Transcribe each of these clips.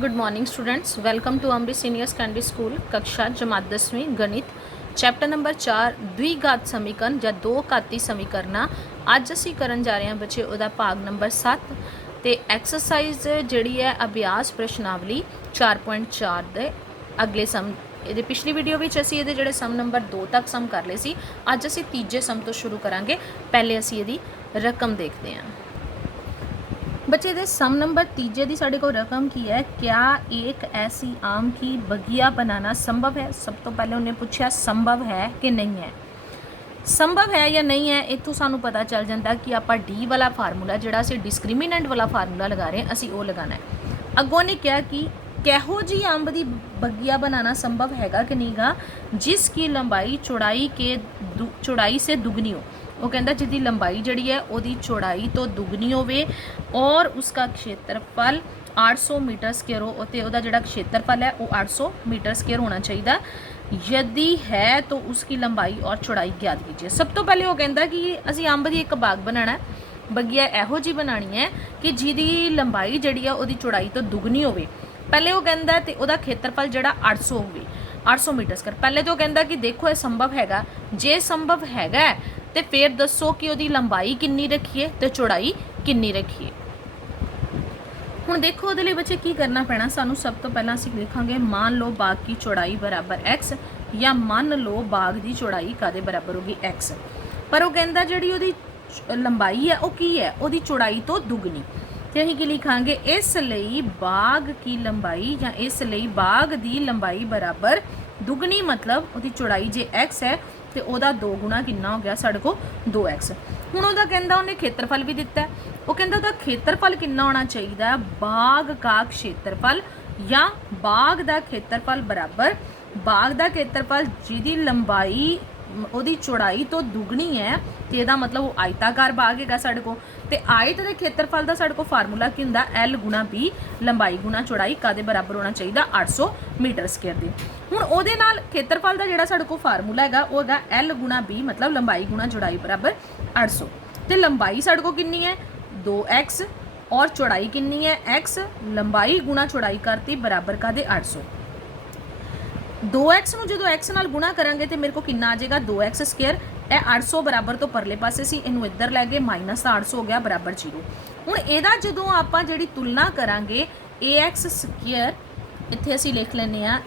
Good morning students, welcome to Amrit senior secondary school. कक्षा जमात 10वीं गणित चैप्टर नंबर 4 द्विघात समीकरण या दो घाती समीकरण। अज असी करन जा रहे हैं बच्चे उहदा भाग नंबर 7 ते एक्सरसाइज जिहड़ी है अभ्यास प्रश्नावली 4.4 दे अगले सम। ये पिछली वीडियो में असी ये जिहड़े सम नंबर 2 तक सम कर ले सी। अज असी तीजे सम तो शुरू करांगे। पहले असी इहदी रकम देखते हैं। बच्चे दे सम नंबर तीजे की साढ़े को रकम की है, क्या एक ऐसी आम की बगिया बनाना संभव है। सब तो पहले उन्हें पूछा संभव है कि नहीं है। संभव है या नहीं है, इतों सानू पता चल जाता कि आप डी वाला फार्मूला जोड़ा असी डिस्क्रिमिनेंट वाला फार्मूला लगा रहे हैं, असी वो लगाना है। अगों ने कहा कि किहो जी अंब की बगिया बनाना संभव हैगा कि नहीं गा जिसकी लंबाई चौड़ाई से दुगनी हो। वो कहता जिसकी लंबाई जी है वो चौड़ाई तो दुगनी होवे और उसका क्षेत्रफल 800 मीटर स्क्वेयर हो, तो वह जो क्षेत्रफल है वो 800 मीटर स्क्वेयर होना चाहिए। यदि है तो उसकी लंबाई और चौड़ाई ज्ञात कीजिए। सब तो पहले वो कहता कि असी अंब की एक बाग बनाना है, बगिया यहो जी बनानी है कि जिहदी लंबाई जी है वो चौड़ाई तो दुगनी हो। पहले वो कहता तो वह क्षेत्रफल जोड़ा 800 हो, 800 मीटर स्क्वेयर। पहले तो कहता कि देखो ये संभव हैगा, जे संभव हैगा तो फिर दसो कि उसकी लंबाई कितनी रखीए तो चौड़ाई कितनी रखीए। हुण देखो उहदे लई बच्चे की करना पैना, सानू सब तो पहला असीं लिखांगे मान लो बाग की चौड़ाई बराबर x, या मान लो बाग की चौड़ाई कादे बराबर होगी x। पर वो कहता जिहड़ी उहदी लंबाई है वो की है, उहदी चौड़ाई तो दुगनी। तो असीं की लिखांगे इसलिए बाग की लंबाई या इसलिए बाग की लंबाई बराबर दुगनी, मतलब उसकी चौड़ाई जे x है तो वह 2 गुणा कितना हो गया साढ़े को 2x। हुण वह कहता उन्हें क्षेत्रफल भी दिता है, वो कहता वह क्षेत्रफल कितना होना चाहिए, बाग का क्षेत्रफल या बाग का क्षेत्रफल बराबर बाग का क्षेत्रफल जिहदी लंबाई ਉਹਦੀ चौड़ाई तो दुगनी है, तो यदा मतलब वो आयताकार बाग है साढ़े को। तो आयत के क्षेत्रफल का साढ़े को फार्मूला की होंदा L गुणा B, लंबाई गुणा चौड़ाई कादे बराबर होना चाहिए 800 मीटर स्क्वेयर के। हुण ਉਹਦੇ ਨਾਲ क्षेत्रफल का जोड़ा साढ़े को फार्मूला है वो है L गुणा B, मतलब लंबाई गुणा चौड़ाई बराबर 800। तो लंबाई साढ़े को कितनी है 2x और चौड़ाई कितनी है x, लंबाई गुणा चौड़ाई करती बराबर कादे 800। 2x जो x नाल गुणा करांगे तो मेरे को कितना आ जाएगा 2x स्क्वेयर। यह 800 बराबर तो परले पासे सी, इनू इधर लै गए माइनस 800 हो गया बराबर 0। हुण इहदा जदों आपां जिहड़ी तुलना करांगे ax स्क्वेयर, इत्थे असीं लिख लैंदे आ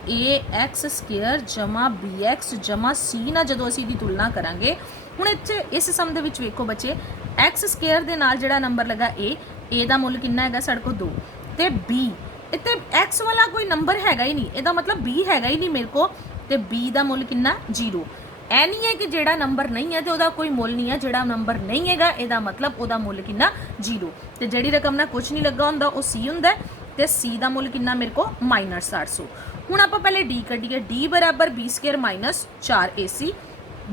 ax स्क्वेयर जमा bx जमा c ना जदों असीं इहदी तुलना करांगे। हुण इत्थे इस सम दे विच वेखो बच्चे x स्क्वेयर दे नाल जिहड़ा नंबर लगा a दा मुੱਲ कितना हैगा साडे कोल 2 ते b इतने एक्स वाला कोई नंबर हैगा ही नहीं, इसका मतलब बी हैगा ही नहीं मेरे को, तो बी का मुल कितना 0। ऐ नहीं है कि जेड़ा नंबर नहीं है तो वह कोई मुल नहीं है, जेड़ा नंबर नहीं है इसका मतलब वह मुल कितना 0। तो जी रकम ना कुछ नहीं लगा होंदा वो सी होंदा, तो सी का मुल कितना मेरे को माइनस 800। हुण आपां पहले डी कड्ढीए, डी बराबर B square minus 4ac,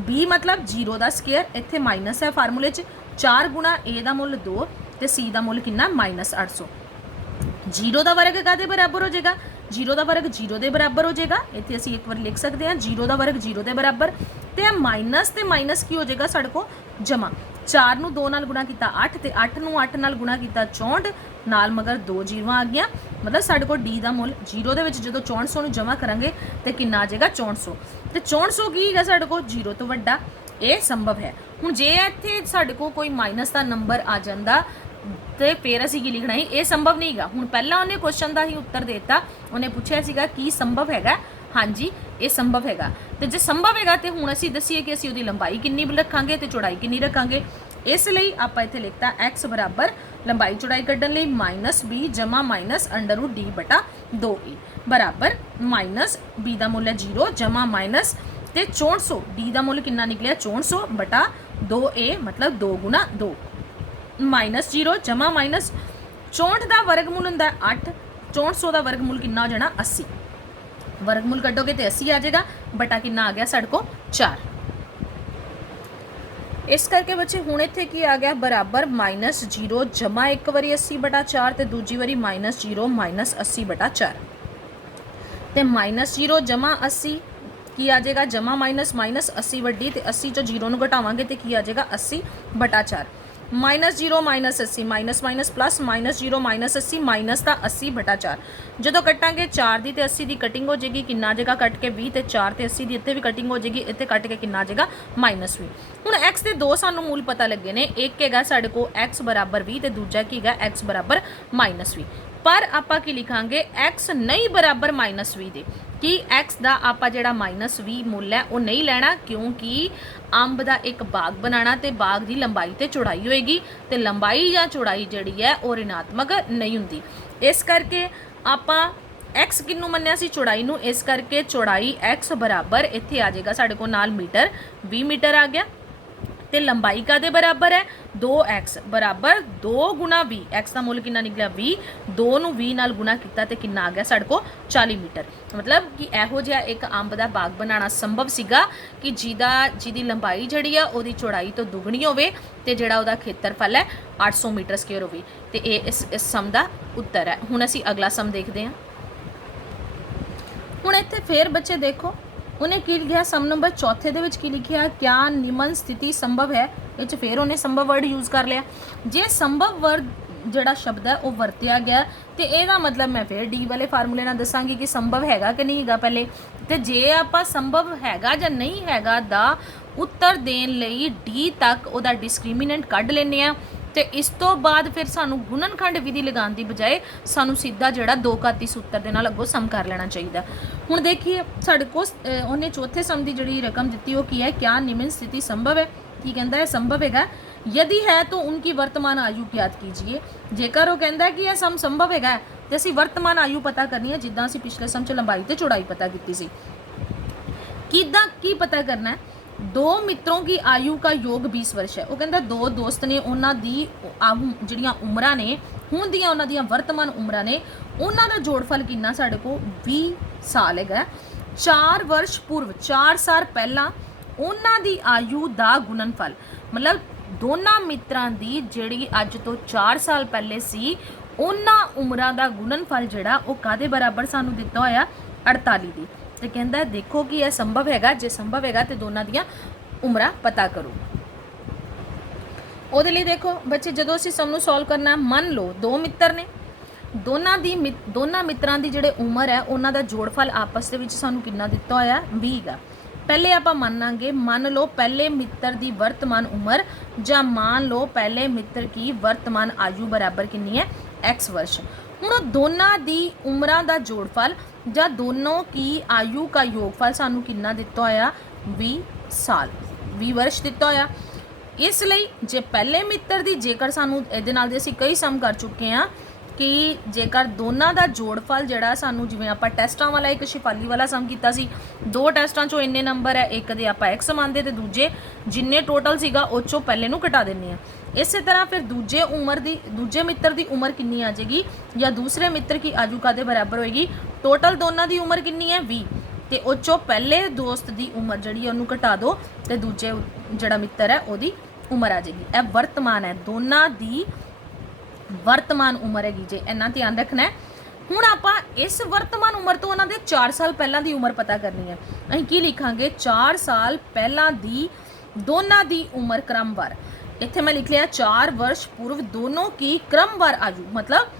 B मतलब 0 का स्क्वेयर, इत्थे माइनस है फार्मूले 4 गुणा ए का मुल 2 तो सी का मुल कितना माइनस 800। 0 का वर्ग कादे बराबर हो जाएगा, 0 का वर्ग 0 के बराबर हो जाएगा। इतने असीं एक बार लिख सकते हैं 0 का वर्ग 0 के बराबर, तो माइनस ते माइनस की हो जाएगा साढ़े को जमा। 4 नूं 2 नाल गुणा किया 8, तो 8 नूं 8 नाल गुणा किया 64, नाल मगर 2 जीरो आ गया, मतलब साढ़े को डी का मुल 0 के विच जदों 6400 नूं जमा करांगे तो कितना आ जाएगा 6400। तो 6400 की है साढ़े को 0 तो वड्डा, ये संभव है। हुण जे इत्थे साढ़े को कोई माइनस का नंबर आ जाता तो फिर असीं की लिखना ही ये संभव नहीं गा। हुण पहला उन्हें क्वेश्चन का ही उत्तर देता, उन्हें पूछा सीगा कि संभव हैगा, हाँ जी ये संभव हैगा। तो जे संभव हैगा तो हुण असीं दसीए कि असीं उहदी लंबाई कितनी रखांगे तो चौड़ाई कितनी रखांगे। इसलिए आपां इत्थे लिखता x बराबर लंबाई चौड़ाई कड्ढण लई माइनस बी जमा माइनस अंडर डी बटा 2e बराबर माइनस बी का मुल है 0 जमा माइनस ते 6400, डी का मुल कितना निकलिया 6400 बटा 2a, मतलब 2 गुणा 2 माइनस 0 जमा माइनस 64 का वर्गमूल होंदा 8, 6400 का वर्गमूल कितना हो जाना 80, वर्गमूल कटोगे तो 80 आ जाएगा बटा कितना आ गया साढ़े को 4। इस करके बच्चे हुण इत्थे की आ गया बराबर माइनस 0 जमा एक बारी 80 बटा 4 तो दूजी बारी माइनस 0 माइनस 80 बटा 4, तो माइनस 0 जमा 80 की आ जाएगा जमा माइनस माइनस 80 वड्डी, तो 80 चो 0 नूं घटावांगे तो की आ जाएगा 80 बटा 4। -0 -80 माइनस माइनस प्लस -0 -80 माइनस का 80 बटा 4 जो कटांगे 4 की तो 80 की कटिंग हो जाएगी कि जगह कट के 20 तो 4 तो 80 की इतने भी कटिंग हो जाएगी इतने कट के कि जगह -20 हूँ एक्स के दो सानू मूल पता लगे ने एक है साढ़े को एक्स बराबर 20 तो दूजा की है एक्स बराबर -20 पर आपां की लिखांगे एक्स नहीं बराबर -20 दे कि एक्स का आपां जिहड़ा -20 मुल है वो नहीं लेना क्योंकि अंब का एक बाग बनाना तो बाग की लंबाई तो चौड़ाई होएगी तो लंबाई या चौड़ाई जिहड़ी है वो ऋणात्मक नहीं हुंदी इस करके आपां एक्स किनू मन्निया सी चौड़ाई नू इस करके चौड़ाई एक्स बराबर इत्थे आ जाएगा साढ़े को नाल मीटर 20 मीटर आ गया तो लंबाई का दे बराबर है 2x बराबर 2 गुणा 20 एक्स का मुल कितना निकलिया 20 2 नू 20 नाल गुणा किया तो कितना आ गया साढ़े को 40 मीटर मतलब कि इहो जिहा एक अंब का बाग बनाना संभव सीगा कि जिहदी लंबाई जिहड़ी आ उहदी चौड़ाई तो दुगनी होवे ते जिहड़ा उहदा खेत्रफल है 800 मीटर स्क्वेयर होवे ते इस सम का उत्तर है। हुण असीं अगला सम देखते हैं। हुण इत्थे फिर बच्चे देखो उन्हें की लिखा सम नंबर चौथे दे विच की लिखिया क्या निम्न स्थिति संभव है ये फिर उन्हें संभव वर्ड यूज़ कर लिया जे संभव वर्ड जोड़ा शब्द है वो वरत्या गया तो यदा मतलब मैं फिर डी वाले फार्मूले नाल दसांगी कि संभव हैगा कि नहीं हैगा पहले तो जे आपां संभव हैगा या नहीं हैगा दा उत्तर देण लई डी तक उहदा डिस्क्रिमिनेंट कढ लैंदे आ तो इस तो बाद फिर सानू गुणनखंड विधि लगाने की बजाय सानू सीधा जोड़ा दो घाती सूत्र के नाल अगों सम कर लेना चाहिए। हुण देखिए साढ़े को उन्हें चौथे सम की जी रकम दी वो की है क्या निम्न स्थिति संभव है की कहता है संभव हैगा यदि है तो उनकी वर्तमान आयु ज्ञात कीजिए जेकर वो कहता है कि यह सम संभव हैगा तो असीं वर्तमान आयु पता करनी है जिद्दां असीं पिछले सम च लंबाई ते चौड़ाई पता की सी किदां की पता करना है। दो मित्रों की आयु का योग 20 वर्ष है वो कहता दो दोस्त ने उन्हां दी जिहड़ियां उमरां ने हुण दियां उन्हां दियां वर्तमान उमरां ने उन्हां दा जोड़फल कितना साढ़े को 20 साल है 4 वर्ष पूर्व 4 साल पहला उन्हां दी आयु दा गुणनफल मतलब दोनों मित्रां दी जिहड़ी अज तो 4 साल पहले सी उन्हां उमरां दा गुणनफल जिहड़ा वो कादे बराबर सानू दिता होया 48 दी तो कहता है देखो कि यह संभव हैगा जे संभव हैगा तो दोनों दियां उमरां पता करो। ਉਹਦੇ ਲਈ देखो बच्चे ਜਦੋਂ ਅਸੀਂ ਸਮ ਨੂੰ ਸੋਲਵ ਕਰਨਾ ਮੰਨ ਲਓ ਦੋ ਮਿੱਤਰ ਨੇ ਦੋਨਾਂ ਮਿੱਤਰਾਂ ਦੀ ਜਿਹੜੇ ਉਮਰ ਹੈ ਉਹਨਾਂ ਦਾ ਜੋੜਫਲ ਆਪਸ ਦੇ ਵਿੱਚ ਸਾਨੂੰ ਕਿੰਨਾ ਦਿੱਤਾ ਹੋਇਆ 20 ਗਾ। पहले आप मानांगे मान लो पहले मित्र की वर्तमान उम्र या मान लो पहले मित्र की वर्तमान आयु बराबर कितनी है x वर्ष। हुण दोनों की उम्रां दा जोड़फल या दोनों की आयु का योगफल सानू कितना दिता होया 20 साल 20 वर्ष दिता होया। इसलिए जे पहले मित्र की जेकर सानू इहदे नाल दे असीं कई सम कर चुके हैं कि जेकर दोनों का जोड़फल जिहड़ा सानू जिवें आपां टैस्टां वाला एक शिफाली वाला सम कीता सी दो टैस्टां चों इन्ने नंबर है एक दे आपां एक्स मानदे ते दूजे जिन्ने टोटल सीगा उस चों पहले नूं घटा दिंदे आ। इस तरह फिर दूजे मित्र की उम्र कितनी आ जाएगी या दूसरे मित्र की आयु कादे बराबर होएगी टोटल दोनों की उम्र कितनी है 20 ते उस चों पहले दोस्त की उम्र जिहड़ी है उहनूं घटा दो ते दूजे जिहड़ा मित्र है उहदी उम्र आ जाएगी। यह वर्तमान है दोनों की वर्तमान उम्र हैगी जे इन्ना ध्यान रखना है। हुण आपां इस वर्तमान उम्र तो उन्हां दे 4 साल पहलां दी उम्र पता करनी है। असीं की लिखांगे 4 साल पहलां दी दोनों की उम्र क्रमवार इत्थे मैं लिख लिया 4 वर्ष पूर्व दोनों की क्रमवार आयु मतलब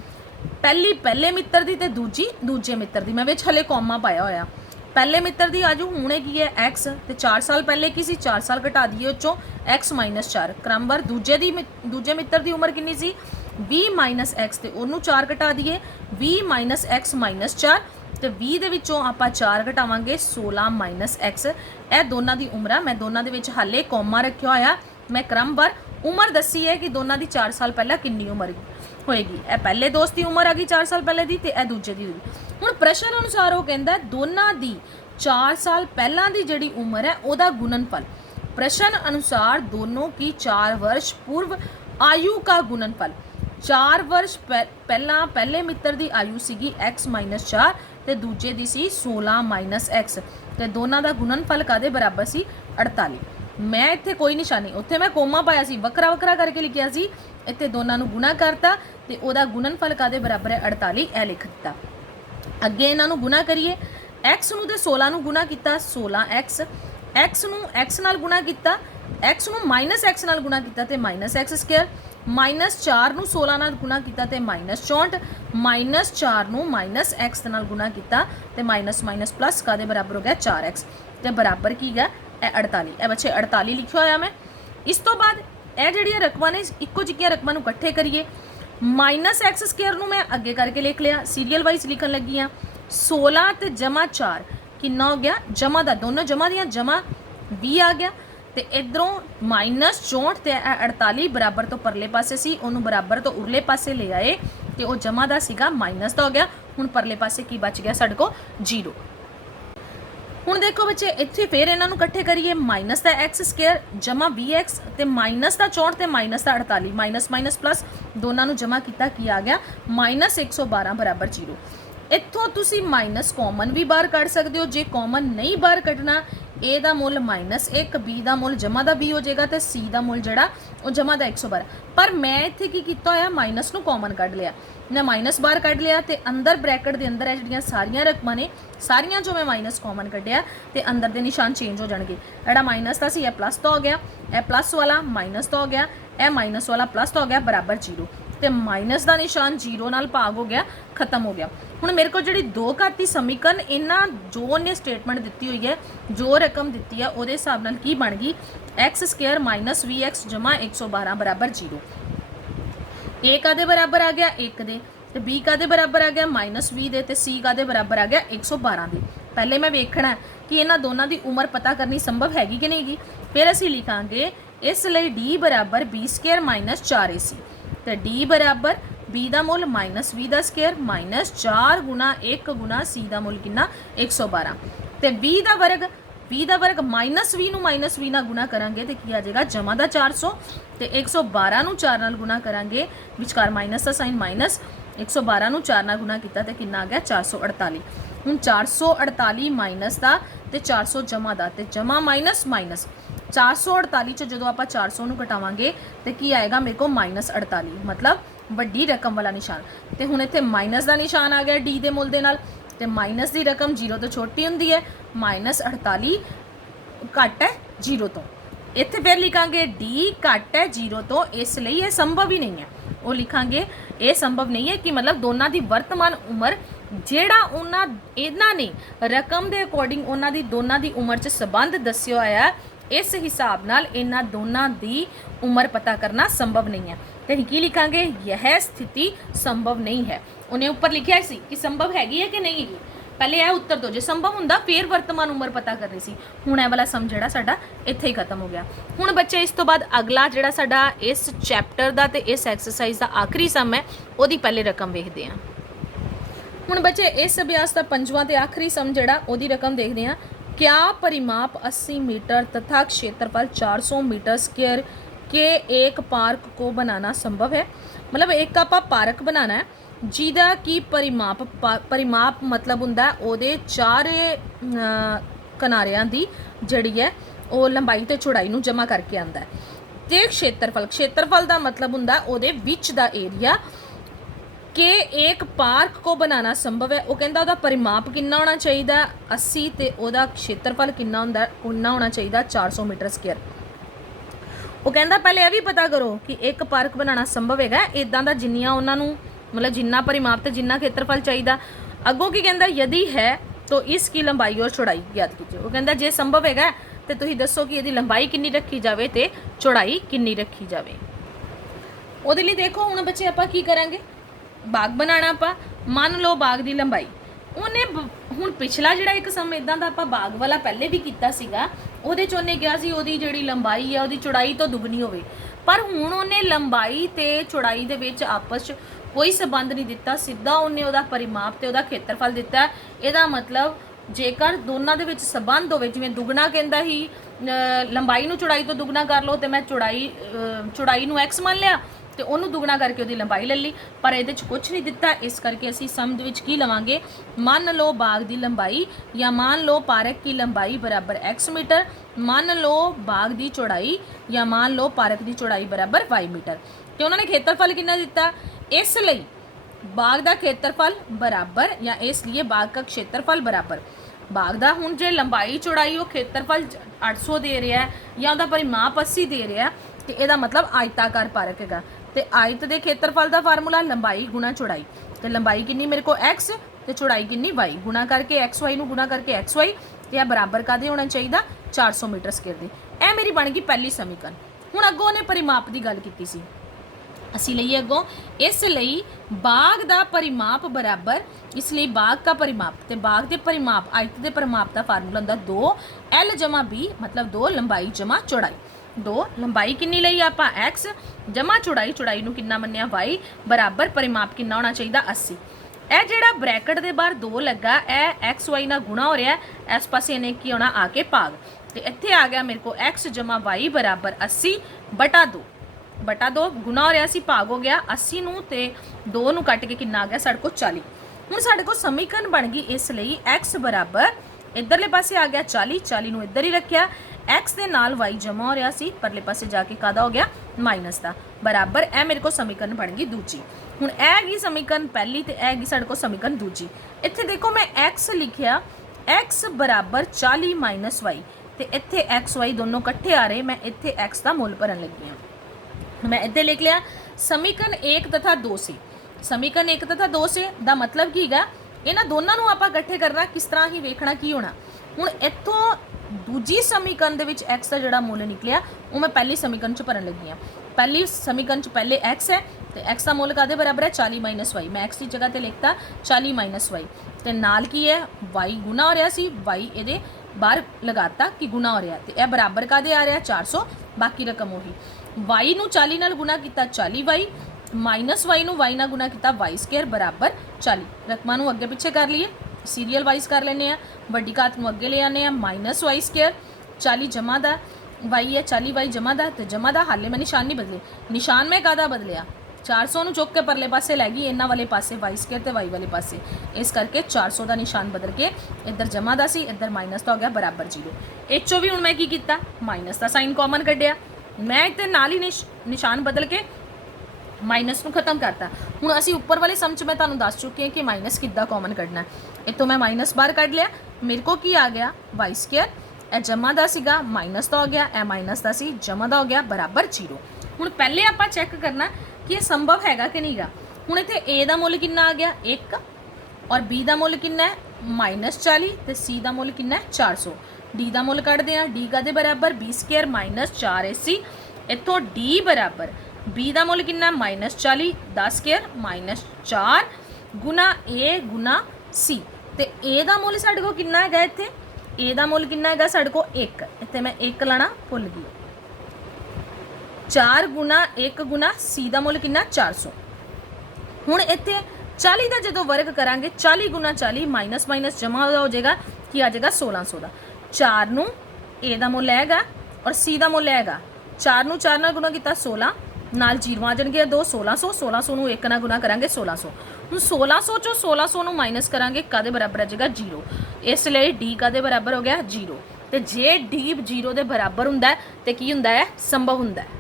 पहली पहले मित्र की ते दूजी दूजे मित्र की मैं विच हले कॉमा पाया होया। पहले मित्र की आयु हुण हैगी है एक्स ते 4 साल पहले की सी 4 साल घटा दिए उस चों एक्स -4 क्रमवार दूजे मित्र की उम्र कितनी सी 20 माइनस एक्स तो उन्होंने 4 घटा दिए 20 माइनस एक्स -4 तो 20 के विचों आपां 4 घटावांगे 16 माइनस एक्स। यह दोनों की उम्र मैं दोनों के विच हाले कॉमा रखा होया मैं क्रमवार उम्र दसी है कि दोनों की 4 साल पहला कितनी उम्र होएगी। यह पहले दोस्त की उम्र आ गई 4 साल पहले की तो दूजे की होगी। हुण प्रश्न अनुसार वो कहता है दोनों की 4 साल पहला की जिहड़ी उम्र है उहदा गुणनफल प्रश्न अनुसार दोनों की 4 वर्ष पूर्व आयु का गुणनफल 4 वर्ष पहला पहले मित्र की आयु सीगी x -4 ते दूजे दी सी 16 माइनस एक्स ते दोनों का गुणनफल कादे बराबर सी 48। मैं इत्थे कोई निशानी उत्थे मैं कोमा पाया सी वक्रा वक्रा करके लिखिया सी इत्थे दोनों नूं गुणा करता ते ओदा गुणनफल कादे बराबर है 48 ए लिख दिता। अगे इन्हां नूं गुणा करिए x नूं ते 16 नूं गुणा किया 16x x नूं x नाल गुणा किया x ਨੂੰ ਮਾਈਨਸ x ਨਾਲ ਗੁਣਾ ਕੀਤਾ ਤੇ ਮਾਈਨਸ x ਸਕੁਅਰ, ਮਾਈਨਸ 4 ਨੂੰ 16 ਨਾਲ ਗੁਣਾ ਕੀਤਾ ਤੇ ਮਾਈਨਸ 64, ਮਾਈਨਸ 4 ਨੂੰ ਮਾਈਨਸ x ਦੇ ਨਾਲ ਗੁਣਾ ਕੀਤਾ ਤੇ ਮਾਈਨਸ ਮਾਈਨਸ ਪਲੱਸ ਕਾਦੇ ਬਰਾਬਰ ਹੋ ਗਿਆ 4x ਤੇ ਬਰਾਬਰ ਕੀ ਗਿਆ ਇਹ 48। ਇਹ ਬੱਚੇ 48 ਲਿਖਿਆ ਹੋਇਆ ਮੈਂ। ਇਸ ਤੋਂ ਬਾਅਦ ਇਹ ਜਿਹੜੀਆਂ ਰਕਮਾਂ ਨੇ ਇੱਕੋ ਜਿਹੀਆਂ ਰਕਮਾਂ ਨੂੰ ਇਕੱਠੇ ਕਰੀਏ। ਮਾਈਨਸ x ਸਕੁਅਰ ਨੂੰ ਮੈਂ ਅੱਗੇ ਕਰਕੇ ਲਿਖ ਲਿਆ, ਸੀਰੀਅਲ ਵਾਈਜ਼ ਲਿਖਣ ਲੱਗੀ ਆ। 16 ਤੇ ਜਮਾ 4 ਕਿੰਨਾ ਹੋ ਗਿਆ, ਜਮਾ ਦਾ ਦੋਨੋਂ ਜਮਾ ਦੀਆਂ ਜਮਾ 20 ਆ ਗਿਆ ਤੇ ਇਧਰੋਂ ਮਾਈਨਸ 64 ਤੇ 48 ਬਰਾਬਰ ਤੋਂ ਪਰਲੇ ਪਾਸੇ ਸੀ, ਉਹਨੂੰ ਬਰਾਬਰ ਤੋਂ ਉਰਲੇ ਪਾਸੇ ਲੈ ਆਏ ਤੇ ਉਹ ਜਮਾ ਦਾ ਸੀਗਾ ਮਾਈਨਸ ਦਾ ਹੋ ਗਿਆ। ਹੁਣ ਪਰਲੇ ਪਾਸੇ ਕੀ ਬਚ ਗਿਆ ਸਾਡੇ ਕੋਲ 0। ਹੁਣ ਦੇਖੋ ਬੱਚੇ ਇੱਥੇ ਫਿਰ ਇਹਨਾਂ ਨੂੰ ਇਕੱਠੇ ਕਰੀਏ। ਮਾਈਨਸ ਦਾ x ਸਕੁਅਰ ਜਮਾ 20x ਤੇ ਮਾਈਨਸ ਦਾ 64 ਤੇ ਮਾਈਨਸ ਦਾ 48, ਮਾਈਨਸ ਮਾਈਨਸ ਪਲੱਸ ਦੋਨਾਂ ਨੂੰ ਜਮਾ ਕੀਤਾ ਕੀ ਆ ਗਿਆ ਮਾਈਨਸ 112 ਬਰਾਬਰ 0। ਇੱਥੋਂ ਤੁਸੀਂ ਮਾਈਨਸ ਕਾਮਨ ਵੀ ਬਾਹਰ ਕੱਢ ਸਕਦੇ ਹੋ। ਜੇ ਕਾਮਨ ਨਹੀਂ ਬਾਹਰ ਕੱਢਣਾ, a ਦਾ ਮੁੱਲ -1, b ਦਾ ਮੁੱਲ ਜਮਾ ਦਾ b ਹੋ ਜਾਏਗਾ ਤੇ c ਦਾ ਮੁੱਲ ਜਿਹੜਾ ਉਹ ਜਮਾ ਦਾ 112। ਪਰ ਮੈਂ ਇੱਥੇ ਕੀ ਕੀਤਾ ਹੋਇਆ, ਮਾਈਨਸ ਨੂੰ ਕਾਮਨ ਕੱਢ ਲਿਆ, ਮੈਂ ਮਾਈਨਸ ਬਾਹਰ ਕੱਢ ਲਿਆ ਤੇ ਅੰਦਰ ਬ੍ਰੈਕਟ ਦੇ ਅੰਦਰ ਇਹ ਜਿਹੜੀਆਂ ਸਾਰੀਆਂ ਰਕਮਾਂ ਨੇ ਸਾਰੀਆਂ ਜੋ ਮੈਂ ਮਾਈਨਸ ਕਾਮਨ ਕੱਢਿਆ ਤੇ ਅੰਦਰ ਦੇ ਨਿਸ਼ਾਨ ਚੇਂਜ ਹੋ ਜਾਣਗੇ। ਜਿਹੜਾ ਮਾਈਨਸ ਦਾ ਸੀ ਇਹ ਪਲੱਸ ਦਾ ਹੋ ਗਿਆ, ਇਹ ਪਲੱਸ ਵਾਲਾ ਮਾਈਨਸ ਦਾ ਹੋ ਗਿਆ, ਇਹ ਮਾਈਨਸ ਵਾਲਾ ਪਲੱਸ ਦਾ ਹੋ ਗਿਆ ਬਰਾਬਰ 0 ਤੇ ਮਾਈਨਸ ਦਾ ਨਿਸ਼ਾਨ 0 ਨਾਲ ਭਾਗ ਹੋ ਗਿਆ, ਖਤਮ ਹੋ ਗਿਆ। ਹੁਣ ਮੇਰੇ ਕੋਲ ਜਿਹੜੀ ਦੋ ਘਾਤੀ ਸਮੀਕਰਨ ਇਹਨਾਂ ਜੋ ਉਹਨੇ ਸਟੇਟਮੈਂਟ ਦਿੱਤੀ ਹੋਈ ਹੈ, ਜੋ ਰਕਮ ਦਿੱਤੀ ਹੈ ਉਹਦੇ ਹਿਸਾਬ ਨਾਲ ਕੀ ਬਣ ਗਈ x ਸਕੁਅਰ ਮਾਈਨਸ 20x ਜਮਾ 112 ਬਰਾਬਰ 0। a ਕਾਦੇ ਬਰਾਬਰ ਆ ਗਿਆ 1 ਦੇ ਤੇ b ਕਾਦੇ ਬਰਾਬਰ ਆ ਗਿਆ -20 ਦੇ ਤੇ c ਕਾਦੇ ਬਰਾਬਰ ਆ ਗਿਆ 112 ਦੇ। ਪਹਿਲੇ ਮੈਂ ਵੇਖਣਾ ਕਿ ਇਹਨਾਂ ਦੋਨਾਂ ਦੀ ਉਮਰ ਪਤਾ ਕਰਨੀ ਸੰਭਵ ਹੈਗੀ ਕਿ ਨਹੀਂ ਹੈਗੀ। ਫਿਰ ਅਸੀਂ ਲਿਖਾਂਗੇ ਇਸ ਲਈ d ਬਰਾਬਰ b ਸਕੁਅਰ ਮਾਈਨਸ 4ac ਤੇ d ਬਰਾਬਰ b ਦਾ ਮੁੱਲ -20 ਦਾ ਸਕੁਅਰ ਮਾਈਨਸ 4 ਗੁਣਾ 1 ਗੁਣਾ c ਦਾ ਮੁੱਲ ਕਿੰਨਾ 112 ਤੇ 20 ਦਾ ਵਰਗ -20 ਨੂੰ -20 ਨਾਲ ਗੁਣਾ ਕਰਾਂਗੇ ਤੇ ਕੀ ਆ ਜਾਏਗਾ ਜਮਾ ਦਾ 400 ਤੇ 112 ਨੂੰ 4 ਨਾਲ ਗੁਣਾ ਕਰਾਂਗੇ, ਵਿਚਕਾਰ ਮਾਈਨਸ ਦਾ ਸਾਈਨ ਮਾਈਨਸ, 112 ਨੂੰ 4 ਨਾਲ ਗੁਣਾ ਕੀਤਾ ਤੇ ਕਿੰਨਾ ਆ ਗਿਆ 448। ਹੁਣ 448 ਮਾਈਨਸ ਦਾ ਤੇ 400 ਜਮਾ ਦਾ ਤੇ ਜਮਾ ਮਾਈਨਸ ਮਾਈਨਸ 448 ਚ ਜਦੋਂ ਆਪਾਂ 400 ਨੂੰ ਘਟਾਵਾਂਗੇ ਤੇ ਕੀ ਆਏਗਾ ਮੇਰੇ ਕੋਲ -48, ਮਤਲਬ ਵੱਡੀ ਰਕਮ ਵਾਲਾ ਨਿਸ਼ਾਨ। ਤੇ ਹੁਣ ਇੱਥੇ ਮਾਈਨਸ ਦਾ ਨਿਸ਼ਾਨ ਆ ਗਿਆ d ਦੇ ਮੁੱਲ ਦੇ ਨਾਲ ਤੇ ਮਾਈਨਸ ਦੀ ਰਕਮ 0 ਤੋਂ ਛੋਟੀ ਹੁੰਦੀ ਹੈ, -48 ਘੱਟ ਹੈ 0 ਤੋਂ। ਇੱਥੇ ਫਿਰ ਲਿਖਾਂਗੇ d ਘੱਟ ਹੈ 0 ਤੋਂ, ਇਸ ਲਈ ਇਹ ਸੰਭਵ ਹੀ ਨਹੀਂ ਹੈ। ਉਹ ਲਿਖਾਂਗੇ ਇਹ ਸੰਭਵ ਨਹੀਂ ਹੈ ਕਿ ਮਤਲਬ ਦੋਨਾਂ ਦੀ ਵਰਤਮਾਨ ਉਮਰ ਜਿਹੜਾ ਇਹਨਾਂ ਨੇ ਰਕਮ ਦੇ ਅਕੋਰਡਿੰਗ ਉਹਨਾਂ ਦੀ ਦੋਨਾਂ ਦੀ ਉਮਰ 'ਚ ਸੰਬੰਧ ਦੱਸਿਆ ਹੋਇਆ, ਇਸ ਹਿਸਾਬ ਨਾਲ ਇਹਨਾਂ ਦੋਨਾਂ ਦੀ ਉਮਰ ਪਤਾ ਕਰਨਾ ਸੰਭਵ ਨਹੀਂ ਹੈ। ਤੇ ਕੀ ਲਿਖਾਂਗੇ ਇਹ ਸਥਿਤੀ ਸੰਭਵ ਨਹੀਂ ਹੈ। ਉਹਨੇ ਉੱਪਰ ਲਿਖਿਆ ਸੀ ਕਿ ਸੰਭਵ ਹੈਗੀ ਹੈ ਕਿ ਨਹੀਂ ਹੈਗੀ। ਪਹਿਲੇ ਇਹ ਉੱਤਰ ਦੋ, ਜੇ ਸੰਭਵ ਹੁੰਦਾ ਫਿਰ ਵਰਤਮਾਨ ਉਮਰ ਪਤਾ ਕਰਨੀ ਸੀ। ਹੁਣ ਇਹ ਵਾਲਾ ਸਮ ਜਿਹੜਾ ਸਾਡਾ ਇੱਥੇ ਹੀ ਖਤਮ ਹੋ ਗਿਆ। ਹੁਣ ਬੱਚੇ ਇਸ ਤੋਂ ਬਾਅਦ ਅਗਲਾ ਜਿਹੜਾ ਸਾਡਾ ਇਸ ਚੈਪਟਰ ਦਾ ਤੇ ਇਸ ਐਕਸਰਸਾਈਜ਼ ਦਾ ਆਖਰੀ ਸਮ ਹੈ, ਉਹਦੀ ਪਹਿਲੇ ਰਕਮ ਵੇਖਦੇ ਹਾਂ। ਹੁਣ ਬੱਚੇ ਇਸ ਅਭਿਆਸ ਦਾ ਪੰਜਵਾਂ ਤੇ ਆਖਰੀ ਸਮ ਜਿਹੜਾ ਉਹਦੀ ਰਕਮ ਦੇਖਦੇ ਹਾਂ। क्या परिमाप 80 मीटर तथा क्षेत्रफल 400 मीटर स्क्वायर के एक पार्क को बनाना संभव है। मतलब एक आप पार्क बनाना है जिहदा की परिमाप मतलब हुंदा ओहदे चारे किनारियां दी जिहड़ी है वो लंबाई ते चौड़ाई नूं जमा करके आंदा है। ते क्षेत्रफल दा मतलब हुंदा ओहदे विच दा एरिया कि एक पार्क को बनाना संभव है। वो कहता ਉਹਦਾ परिमाप कितना होना चाहिए 80 ਤੇ ਉਹਦਾ क्षेत्रफल कितना होना चाहिए 400 मीटर स्क्वायर। ਉਹ ਕਹਿੰਦਾ ਪਹਿਲੇ ਇਹ ਵੀ ਪਤਾ ਕਰੋ ਕਿ ਇੱਕ ਪਾਰਕ ਬਣਾਉਣਾ ਸੰਭਵ ਹੈਗਾ ਇਦਾਂ ਦਾ ਜਿੰਨੀਆਂ ਉਹਨਾਂ ਨੂੰ मतलब जिन्ना परिमाप ਤੇ जिन्ना क्षेत्रफल चाहिए। ਅੱਗੋਂ ਕੀ ਕਹਿੰਦਾ यदि है तो इसकी लंबाई और चौड़ाई ज्ञात कीजिए। ਉਹ ਕਹਿੰਦਾ ਜੇ ਸੰਭਵ ਹੈਗਾ ਤੇ ਤੁਸੀਂ ਦੱਸੋ ਕਿ ਇਹਦੀ ਲੰਬਾਈ ਕਿੰਨੀ ਰੱਖੀ ਜਾਵੇ ਤੇ ਚੌੜਾਈ ਕਿੰਨੀ ਰੱਖੀ ਜਾਵੇ। ਉਹਦੇ ਲਈ ਦੇਖੋ ਹੁਣ ਬੱਚੇ ਆਪਾਂ ਕੀ ਕਰਾਂਗੇ, ਬਾਗ ਬਣਾਉਣਾ ਆਪਾਂ। ਮੰਨ ਲਓ ਬਾਗ ਦੀ ਲੰਬਾਈ ਉਹਨੇ ਹੁਣ ਪਿਛਲਾ ਜਿਹੜਾ ਇੱਕ ਸਮ ਇਦਾਂ ਦਾ ਆਪਾਂ ਬਾਗ ਵਾਲਾ ਪਹਿਲੇ ਵੀ ਕੀਤਾ ਸੀਗਾ, ਉਹਦੇ 'ਚ ਉਹਨੇ ਕਿਹਾ ਸੀ ਉਹਦੀ ਜਿਹੜੀ ਲੰਬਾਈ ਹੈ ਉਹਦੀ ਚੌੜਾਈ ਤੋਂ ਦੁੱਗਣੀ ਹੋਵੇ। ਪਰ ਹੁਣ ਉਹਨੇ ਲੰਬਾਈ ਤੇ ਚੌੜਾਈ ਦੇ ਵਿੱਚ ਆਪਸ 'ਚ ਕੋਈ ਸੰਬੰਧ ਨਹੀਂ ਦਿੱਤਾ, ਸਿੱਧਾ ਉਹਨੇ ਉਹਦਾ ਪਰਿਮਾਪ ਤੇ ਉਹਦਾ ਖੇਤਰਫਲ ਦਿੱਤਾ। ਇਹਦਾ ਮਤਲਬ ਜੇਕਰ ਦੋਨਾਂ ਦੇ ਵਿੱਚ ਸੰਬੰਧ ਹੋਵੇ, ਜਿਵੇਂ ਦੁੱਗਣਾ ਕਹਿੰਦਾ ਹੀ ਲੰਬਾਈ ਨੂੰ ਚੌੜਾਈ ਤੋਂ ਦੁੱਗਣਾ ਕਰ ਲਓ ਤੇ ਮੈਂ ਚੌੜਾਈ ਨੂੰ x ਮੰਨ ਲਿਆ ਤੇ ਉਹਨੂੰ ਦੁੱਗਣਾ ਕਰਕੇ ਉਹਦੀ ਲੰਬਾਈ ਲੈ ਲਈ, ਪਰ ਇਹਦੇ 'ਚ ਕੁਝ ਨਹੀਂ ਦਿੱਤਾ। ਇਸ ਕਰਕੇ ਅਸੀਂ ਸਮ ਦੇ ਵਿੱਚ ਕੀ ਲਵਾਂਗੇ, ਮੰਨ ਲਓ ਬਾਗ ਦੀ ਲੰਬਾਈ ਜਾਂ ਮੰਨ ਲਓ ਪਾਰਕ की लंबाई बराबर x मीटर, ਮੰਨ ਲਓ ਬਾਗ ਦੀ ਚੌੜਾਈ ਜਾਂ ਮੰਨ ਲਓ ਪਾਰਕ ਦੀ ਚੌੜਾਈ ਬਰਾਬਰ y मीटर। ਤੇ ਉਹਨਾਂ ਨੇ ਖੇਤਰਫਲ ਕਿੰਨਾ ਦਿੱਤਾ, ਇਸ ਲਈ ਬਾਗ ਦਾ ਖੇਤਰਫਲ बराबर या इसलिए बाग का क्षेत्रफल बराबर ਬਾਗ ਦਾ ਹੁਣ ਜੇ ਲੰਬਾਈ ਚੌੜਾਈ ਉਹ ਖੇਤਰਫਲ 800 ਦੇ ਰਿਹਾ ਹੈ ਜਾਂ ਉਹਦਾ ਪਰਿਮਾਪ 80 ਦੇ ਰਿਹਾ ਤੇ ਇਹਦਾ ਮਤਲਬ ਆਇਤਾਕਾਰ ਪਾਰਕ ਹੈਗਾ। ਤੇ ਆਇਤ ਦੇ ਖੇਤਰਫਲ ਦਾ ਫਾਰਮੂਲਾ ਲੰਬਾਈ ਗੁਣਾ ਚੌੜਾਈ, ਤੇ ਲੰਬਾਈ ਕਿੰਨੀ ਮੇਰੇ ਕੋਲ x ਤੇ ਚੌੜਾਈ ਕਿੰਨੀ y, ਗੁਣਾ ਕਰਕੇ xy ਨੂੰ ਗੁਣਾ ਕਰਕੇ xy, ਤੇ ਇਹ ਬਰਾਬਰ ਕਾਦੇ ਹੋਣਾ ਚਾਹੀਦਾ 400 ਮੀਟਰ ਸਕੁਅਰ ਦੇ। ਇਹ ਮੇਰੀ ਬਣ ਗਈ ਪਹਿਲੀ ਸਮੀਕਰਨ। ਹੁਣ ਅੱਗੋਂ ਉਹਨੇ ਪਰਿਮਾਪ ਦੀ ਗੱਲ ਕੀਤੀ ਸੀ, ਅਸੀਂ ਲਈਏ ਅੱਗੋਂ ਇਸ ਲਈ ਬਾਗ ਦਾ ਪਰਿਮਾਪ ਬਰਾਬਰ, ਇਸ ਲਈ ਬਾਗ ਦਾ ਪਰਿਮਾਪ ਤੇ ਬਾਗ ਦੇ ਪਰਿਮਾਪ ਆਇਤ ਦੇ ਪਰਿਮਾਪ ਦਾ ਫਾਰਮੂਲਾ ਹੁੰਦਾ 2l ਜਮਾ b, ਮਤਲਬ 2 ਲੰਬਾਈ ਜਮਾ ਚੌੜਾਈ। 2 ਲੰਬਾਈ ਕਿੰਨੀ ਲਈ ਆਪਾਂ x ਜਮਾ ਚੌੜਾਈ, ਚੌੜਾਈ ਨੂੰ ਕਿੰਨਾ ਮੰਨਿਆ y, ਬਰਾਬਰ ਪਰਿਮਾਪ ਕਿੰਨਾ ਹੋਣਾ ਚਾਹੀਦਾ 80। ਇਹ ਜਿਹੜਾ ਬ੍ਰੈਕਟ ਦੇ ਬਾਹਰ 2 ਲੱਗਾ ਇਹ x y ਨਾਲ ਗੁਣਾ ਹੋ ਰਿਹਾ, ਇਸ ਪਾਸੇ ਇਹਨੇ ਕੀ ਹੋਣਾ ਆ ਕੇ ਭਾਗ, ਤੇ ਇੱਥੇ ਆ ਗਿਆ ਮੇਰੇ ਕੋਲ x ਜਮਾ y ਬਰਾਬਰ 80 ਬਟਾ 2, ਬਟਾ 2 ਗੁਣਾ ਹੋ ਰਿਹਾ ਸੀ ਭਾਗ ਹੋ ਗਿਆ 80 ਨੂੰ, ਤੇ 2 ਨੂੰ ਕੱਟ ਕੇ ਕਿੰਨਾ ਆ ਗਿਆ ਸਾਡੇ ਕੋਲ 40। ਹੁਣ ਸਾਡੇ ਕੋਲ ਸਮੀਕਰਨ ਬਣ ਗਈ ਇਸ ਲਈ x ਬਰਾਬਰ ਇਧਰਲੇ ਪਾਸੇ ਆ ਗਿਆ 40, 40 ਨੂੰ ਇੱਧਰ ਹੀ ਰੱਖਿਆ, x ਦੇ ਨਾਲ y ਜਮਾ ਹੋ ਰਿਹਾ ਸੀ ਪਰਲੇ ਪਾਸੇ ਜਾ ਕੇ ਕਾਦਾ ਹੋ ਗਿਆ ਮਾਈਨਸ ਦਾ, ਬਰਾਬਰ ਇਹ ਮੇਰੇ ਕੋਲ ਸਮੀਕਰਨ ਬਣ ਗਈ ਦੂਜੀ। ਹੁਣ ਇਹ ਹੈਗੀ ਸਮੀਕਰਨ ਪਹਿਲੀ ਤੇ ਇਹ ਹੈਗੀ ਸਾਡੇ ਕੋਲ ਸਮੀਕਰਨ ਦੂਜੀ। ਇੱਥੇ ਦੇਖੋ ਮੈਂ x ਲਿਖਿਆ, x ਬਰਾਬਰ 40 ਮਾਈਨਸ y, ਤੇ ਇੱਥੇ x y ਦੋਨੋਂ ਇਕੱਠੇ ਆ ਰਹੇ, ਮੈਂ ਇੱਥੇ x ਦਾ ਮੁੱਲ ਭਰਨ ਲੱਗੀ ਹਾਂ। मैं इतने लिख लिया समीकरण 1 तथा 2 से, समीकरण 1 तथा 2 से ਦਾ ਮਤਲਬ ਕੀ ਹੈਗਾ ਇਹਨਾਂ ਦੋਨਾਂ ਨੂੰ ਆਪਾਂ ਇਕੱਠੇ ਕਰਨਾ, ਕਿਸ ਤਰ੍ਹਾਂ ਹੀ ਵੇਖਣਾ ਕੀ ਹੋਣਾ। ਹੁਣ ਇੱਥੋਂ ਦੂਜੀ ਸਮੀਕਰਨ ਦੇ ਵਿੱਚ x ਦਾ ਜਿਹੜਾ ਮੁੱਲ ਨਿਕਲਿਆ ਉਹ ਮੈਂ ਪਹਿਲੀ ਸਮੀਕਰਨ 'ਚ ਭਰਨ ਲੱਗੀ ਹਾਂ। ਪਹਿਲੀ ਸਮੀਕਰਨ 'ਚ ਪਹਿਲੇ x ਹੈ ਤੇ x ਦਾ ਮੁੱਲ ਕਾਦੇ ਬਰਾਬਰ ਹੈ 40 ਮਾਈਨਸ y, ਮੈਂ x ਦੀ ਜਗ੍ਹਾ ਤੇ ਲਿਖਤਾ 40 ਮਾਈਨਸ y, ਤੇ ਨਾਲ ਕੀ ਹੈ y ਗੁਣਾ ਹੋ ਰਿਹਾ ਸੀ, y ਇਹਦੇ ਬਾਹਰ ਲਗਾਤਾ ਕਿ ਗੁਣਾ ਹੋ ਰਿਹਾ, ਤੇ ਇਹ ਬਰਾਬਰ ਕਾਦੇ ਆ ਰਿਹਾ 400, ਬਾਕੀ ਰਕਮ ਉਹੀ y ਨੂੰ 40 ਨਾਲ ਗੁਣਾ ਕੀਤਾ 40y ਮਾਈਨਸ y ਨੂੰ y ਨਾਲ ਗੁਣਾ ਕੀਤਾ y ਸਕੁਅਰ ਬਰਾबर 40। ਰਕਮਾਂ ਨੂੰ ਅੱਗੇ ਪਿੱਛੇ ਕਰ ਲਈਏ, ਸੀਰੀਅਲ ਵਾਈਜ਼ ਕਰ ਲੈਨੇ ਆ, ਵੱਡੀ ਘਾਤ ਨੂੰ ਅੱਗੇ ਲੈ ਆਨੇ ਆ, ਮਾਈਨਸ y ਸਕੁਅਰ 40 ਜਮਾ ਦਾ y ਹੈ 40y ਜਮਾ ਦਾ, ਤੇ ਜਮਾ ਦਾ ਹਾਲੇ ਮੈਂ ਨਿਸ਼ਾਨ ਨਹੀਂ ਬਦਲੇ, ਨਿਸ਼ਾਨ ਮੈਂ ਕਾਦਾ ਬਦਲਿਆ 400 ਨੂੰ ਚੁੱਕ ਕੇ ਪਰਲੇ ਪਾਸੇ ਲੈ ਗਈ, ਇਹਨਾਂ ਵਾਲੇ ਪਾਸੇ y ਸਕੁਅਰ ਤੇ y ਵਾਲੇ ਪਾਸੇ, ਇਸ ਕਰਕੇ 400 ਦਾ ਨਿਸ਼ਾਨ ਬਦਲ ਕੇ ਇੱਧਰ ਜਮਾ ਦਾ ਸੀ ਇੱਧਰ ਮਾਈਨਸ ਦਾ ਹੋ ਗਿਆ ਬਰਾबर 0। ਇਹ ਚੋਂ ਵੀ ਹੁਣ ਮੈਂ ਕੀ ਕੀਤਾ ਮਾਈਨਸ ਦਾ ਸਾਈਨ ਕਾਮਨ ਕੱਢਿਆ, मैं इतने नाल ही निशान बदल के माइनस को खत्म करता। हुण असी उपर वाले सम च मैं तुहानूं दस चुकी हैं कि माइनस किद्दां कॉमन कढना है। इतों मैं माइनस बाहर कढ लिया, मेरे को की आ गया वाई स्क्वायर, ए जमा दा सीगा माइनस दा हो गया, ए माइनस दा सी जमा दा हो गया बराबर 0। हुण पहले आपां चैक करना कि ये संभव हैगा कि नहीं गा। हुण इत्थे ए दा मुल कितना आ गया 1 और बी दा मुल कितना है -40 ते सी दा मुल कितना है 400। डी का मुल कढ़ते हैं, डी का बराबर बी स्क्वायर माइनस 4ac, इतों डी बराबर बी का मुल कितना -40 10 स्क्वायर माइनस 4 गुना ए गुना सी, तो ए का मुल साढ़े को कितना है इत्थे, ए का मुल कितना है साढ़े को 1, इत्थे मैं 1 लाना भुल गई, 4 गुना 1 गुना सी का मुल कितना 400। हुण इत्थे 40 का जो वर्ग करांगे 40 गुना 40 माइनस माइनस जमा हो जाएगा कि आ जाएगा 1600 का। 4 नूं ए दा मुल हैगा और सी दा मुल हैगा, 4 नूं 4 नाल गुना किया 16 नाल 0 आ जाणगे 2 1600, 1600 नूं 1 नाल गुना करांगे 1600। हुण 1600 चों 1600 नूं माइनस करांगे कादे बराबर आ जाएगा 0, इसलिए डी कादे बराबर हो गया 0। ते जे डी 0 दे बराबर हुंदा है ते की हुंदा है संभव हुंदा है।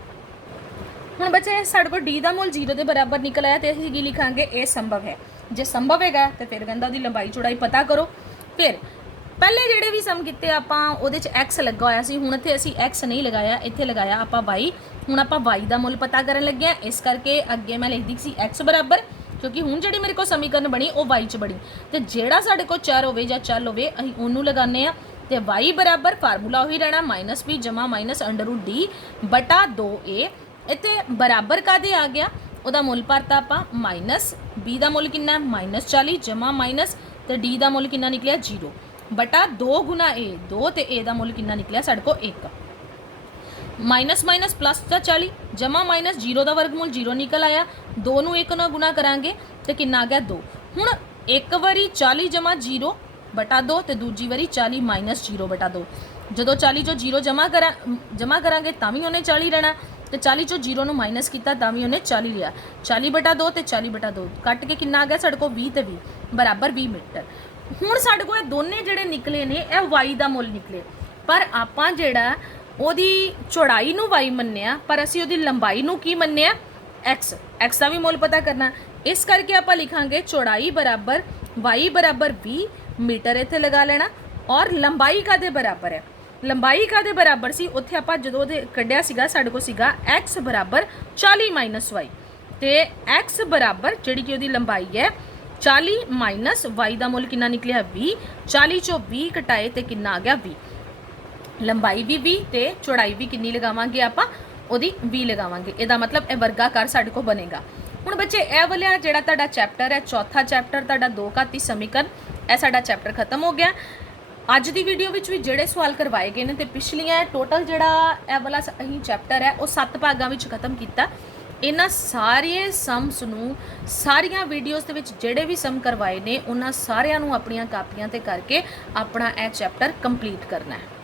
हुण बच्चे साडे कोल डी दा मुल 0 दे बराबर निकल आया ते असीं की लिखांगे ए संभव है। जे संभव हैगा ते फिर कहंदा ओहदी लंबाई चौड़ाई पता करो। फिर पहले ਜਿਹੜੇ ਵੀ ਸਮ ਕੀਤੇ ਆਪਾਂ ਉਹਦੇ 'ਚ x ਲੱਗਾ ਹੋਇਆ ਸੀ, ਹੁਣ ਇੱਥੇ ਅਸੀਂ x ਨਹੀਂ ਲਗਾਇਆ, ਇੱਥੇ ਲਗਾਇਆ ਆਪਾਂ y। ਹੁਣ ਆਪਾਂ y ਦਾ ਮੁੱਲ ਪਤਾ ਕਰਨ ਲੱਗੇ ਆ, ਇਸ ਕਰਕੇ ਅੱਗੇ ਮੈਂ ਲਿਖਦੀ ਸੀ x ਬਰਾਬਰ, ਕਿਉਂਕਿ ਹੁਣ ਜਿਹੜੀ ਮੇਰੇ ਕੋਲ ਸਮੀਕਰਨ ਬਣੀ ਉਹ y 'ਚ ਬਣੀ, ਤੇ ਜਿਹੜਾ ਸਾਡੇ ਕੋਲ ਚਰ ਹੋਵੇ ਜਾਂ ਚੱਲ ਹੋਵੇ ਅਸੀਂ ਉਹਨੂੰ ਲਗਾਉਂਦੇ ਆ, ਤੇ y ਬਰਾਬਰ ਫਾਰਮੂਲਾ ਉਹੀ ਰਹਿਣਾ -b ਜਮਾ ਮਾਈਨਸ √d ਬਟਾ 2a। ਇੱਥੇ ਬਰਾਬਰ ਕਾਦੇ ਆ ਗਿਆ ਉਹਦਾ ਮੁੱਲ ਭਰਤਾ ਆਪਾਂ, ਮਾਈਨਸ b ਦਾ ਮੁੱਲ ਕਿੰਨਾ -40 ਜਮਾ ਮਾਈਨਸ ਤੇ d ਦਾ ਮੁੱਲ ਕਿੰਨਾ ਨਿਕਲਿਆ 0 बटा 2 गुना ए, 2 ते ए का मुल कितना निकलिया साढ़े को 1, माइनस माइनस प्लस का 40 जमा माइनस 0 का वर्गमूल 0 निकल आया, 2 नूं 1 नाल गुना करांगे तो कितना आ गया 2। हुण एक वारी 40 जमा 0 बटा 2 तो दूजी वारी 40 माइनस 0 बटा 2। जो 40 चो 0 जमा करांगे तां भी उन्हें 40 रहना, तो 40 चो 0 नूं माइनस किया तां भी उन्हें 40 लिया, 40 बटा 2 तो 40 बटा 2 कट के कितना आ गया साढ़े को 20 ते 20 बराबर 20 मीटर। ਹੁਣ ਸਾਡੇ ਕੋਲ ਇਹ ਦੋਨੇ ਜਿਹੜੇ ਨਿਕਲੇ ਨੇ ਇਹ y ਦਾ ਮੁੱਲ ਨਿਕਲੇ, ਪਰ ਆਪਾਂ ਜਿਹੜਾ ਉਹਦੀ ਚੌੜਾਈ ਨੂੰ y ਮੰਨਿਆ ਪਰ ਅਸੀਂ ਉਹਦੀ ਲੰਬਾਈ ਨੂੰ ਕੀ ਮੰਨਿਆ x ਦਾ ਵੀ ਮੁੱਲ ਪਤਾ ਕਰਨਾ, ਇਸ ਕਰਕੇ ਆਪਾਂ ਲਿਖਾਂਗੇ ਚੌੜਾਈ ਬਰਾਬਰ y ਬਰਾਬਰ 20 ਮੀਟਰ ਇੱਥੇ ਲਗਾ ਲੈਣਾ ਔਰ ਲੰਬਾਈ ਕਾਦੇ ਬਰਾਬਰ ਹੈ। ਲੰਬਾਈ ਕਾਦੇ ਬਰਾਬਰ ਸੀ, ਉੱਥੇ ਆਪਾਂ ਜਦੋਂ ਉਹਦੇ ਕੱਢਿਆ ਸੀਗਾ ਸਾਡੇ ਕੋਲ ਸੀਗਾ x ਬਰਾਬਰ 40 ਮਾਈਨਸ y, ਤੇ x ਬਰਾਬਰ ਜਿਹੜੀ ਕਿ ਉਹਦੀ ਲੰਬਾਈ ਹੈ 40 ਮਾਈਨਸ y ਦਾ ਮੁੱਲ ਕਿੰਨਾ ਨਿਕਲਿਆ 20, 40 ਚੋਂ 20 ਘਟਾਏ ਤੇ ਕਿੰਨਾ ਆ ਗਿਆ 20। ਲੰਬਾਈ ਵੀ 20 ਤੇ ਚੌੜਾਈ ਵੀ ਕਿੰਨੀ ਲਗਾਵਾਂਗੇ ਆਪਾਂ, ਉਹਦੀ 20 ਲਗਾਵਾਂਗੇ। ਇਹਦਾ ਮਤਲਬ ਇਹ ਵਰਗਾਕਾਰ ਸਾਡੇ ਕੋਲ ਬਣੇਗਾ। ਹੁਣ ਬੱਚੇ ਇਹ ਵਾਲਾ ਜਿਹੜਾ ਤੁਹਾਡਾ ਚੈਪਟਰ ਹੈ, ਚੌਥਾ ਚੈਪਟਰ ਤੁਹਾਡਾ ਦੋ ਘਾਤੀ ਸਮੀਕਰਨ, ਇਹ ਸਾਡਾ ਚੈਪਟਰ ਖਤਮ ਹੋ ਗਿਆ। ਅੱਜ ਦੀ ਵੀਡੀਓ ਵਿੱਚ ਵੀ ਜਿਹੜੇ ਸਵਾਲ ਕਰਵਾਏ ਗਏ ਨੇ ਤੇ ਪਿਛਲੀਆਂ ਟੋਟਲ ਜਿਹੜਾ ਇਹ ਵਾਲਾ ਅਸੀਂ ਚੈਪਟਰ ਹੈ ਉਹ 7 ਭਾਗਾਂ ਵਿੱਚ ਖਤਮ ਕੀਤਾ। ਇਹਨਾਂ ਸਾਰੇ ਸਮਸ ਨੂੰ ਸਾਰੀਆਂ ਵੀਡੀਓਜ਼ ਦੇ ਵਿੱਚ ਜਿਹੜੇ ਵੀ ਸਮ ਕਰਵਾਏ ਨੇ ਉਹਨਾਂ ਸਾਰਿਆਂ ਨੂੰ ਆਪਣੀਆਂ ਕਾਪੀਆਂ ਤੇ ਕਰਕੇ ਆਪਣਾ ਇਹ ਚੈਪਟਰ ਕੰਪਲੀਟ ਕਰਨਾ ਹੈ।